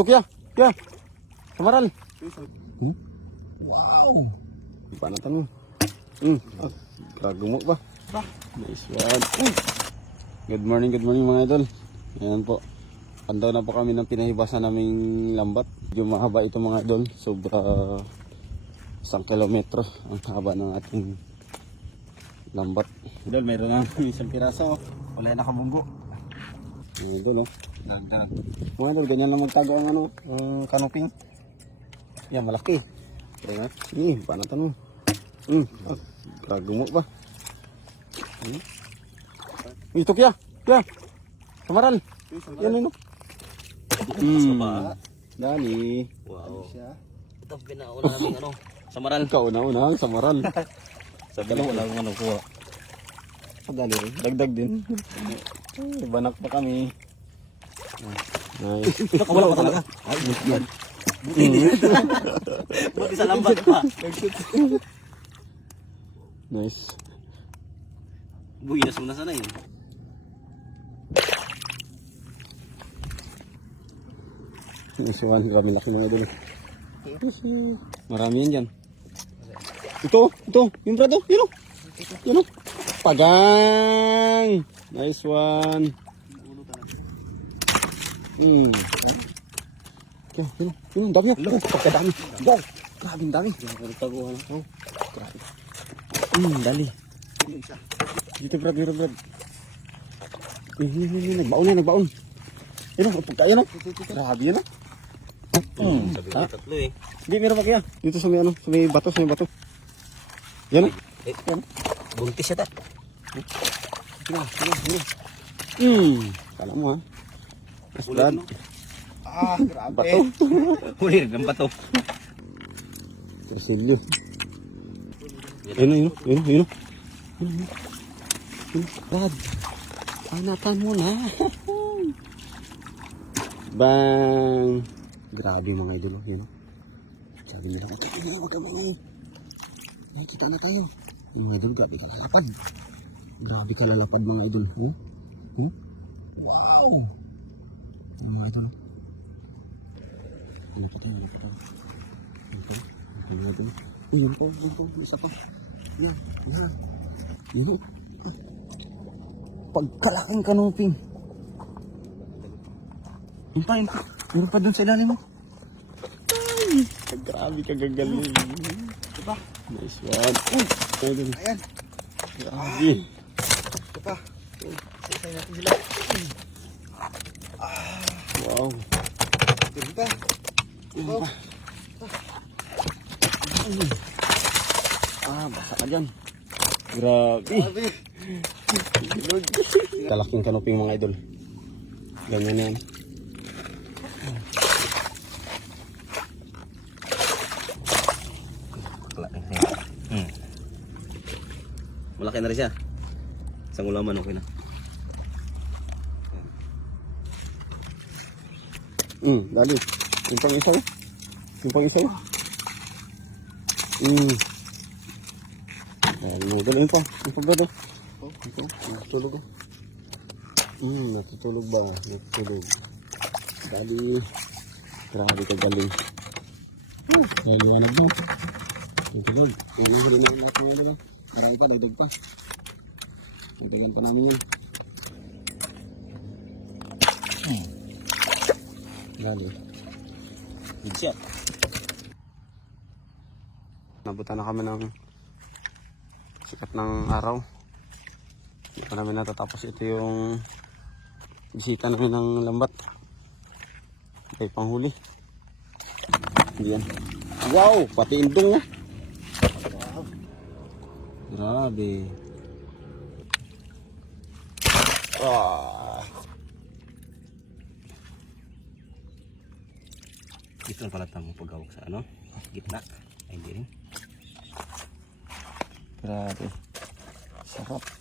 Ito kaya, kaya. Kamaral. Hmm? Wow. Iba na tanong. Hmm. Ah, grago mo ba? Nice one. Hmm. Good morning, good morning mga idol. Ayan po. Pandaw na po kami ng pinahibasan naming lambat. Medyo mahaba ito mga idol. Sobra isang kilometro ang haba ng ating lambat. Idol, mayroon na isang piraso. Wala na kabunggo. Idol, oh. Dahan-dahan. Mga idol, ganyan lang magtago ang ano, ang kanoping. Yan, malaki. Kaya nga, sige, paano tanong? Hmm, ah, grago mo ba? Hmm? Ito kaya, kaya. Kamaral. Yan ano. Hmm. Dali. Wow. Ito pinauna namin ano, samaran. Ikaw na una, samaral. Sabi ko wala akong ano kuha. Dali rin. Dagdag din. Ay, banak pa kami. Nice. Wala ko talaga. Ay, yan. Buti sa lambat pa. Nice. Buhinas mo na sana yun. Nice one. Grabe laki mga idol. Marami yan dyan. Ito, ito. Yung brado. Yun o. Yun o. Pagang. Nice one. Hmm. Kaya, yun o. Yun, ang dami o. Oh, pagkadami. Wow. Grabe ang dami. Taguhan. Oh, grabe. Hmm, dali. Dito brad, dito brad. Eh, yun, yun, yun, nagbaon na, nagbaon. Yun o, pagka yun o. Grabe yun o. Hmm. Sabi Ha? ko tatlo eh. Hindi, meron pa kaya. Dito sa may ano, sa may bato, sa may bato. Yan o. Eh, buntis siya ta. Sige na, sige na, sige na. Hmm. Kala mo ha. Mas brad. Ah, grabe. Bato. Huli rin ng bato. Kasilyo. Ayun o, yun o, yun o, yun o. Yun o, yun o. Brad. Panatan mo na. Bang. Grabe mga idol, oh, yun. Sabi nila, huwag ka na, huwag ka mga. Nakikita na tayo. Yung mga idol, grabe kalalapad. Grabe kalalapad mga idol. Oh? Oh? Wow! Yung mga idol. Ano pa tayo, ano pa tayo. Ano pa? Ano mga idol. Eh, yun po, yun po, isa pa. Yan, yan. Yun. Pagkalaking kanuping. Yun pa, yun pa. Meron pa dun sa ilalim mo. Ay, grabe ka gagaling. Diba? Nice one. Uy, Ayan. Ayan. Grabe. Pa. Isa natin sila. Wow. Diba? Pa? Ah, basa ka dyan. Grabe. Kalaking kanoping mga idol. Ganyan yan. Hmm. Malaki na rin siya. Isang ulaman okay na. Hmm, dali. Yung pang isa. oh. Yung pang isa. oh. Hmm. Dali mo. Dali pa. Yung brado. Ito. Natutulog. Hmm, natutulog ba? Natutulog. Dali. Grabe ka galing. Hmm, kaya liwanag mo. Natutulog. Ano huli na yung lahat? Marami pa, pa. Pa namin yun. Dali. Good shot. Nabutan na kami ng sikat ng araw. Hindi pa namin natatapos. Ito yung bisita namin ng lambat. May panghuli. Yan. Wow! Pati indong oh. Grabe. Ah. Dito na pala tamang paghawak sa ano? Gitna. Ay, hindi rin. Grabe. Sarap.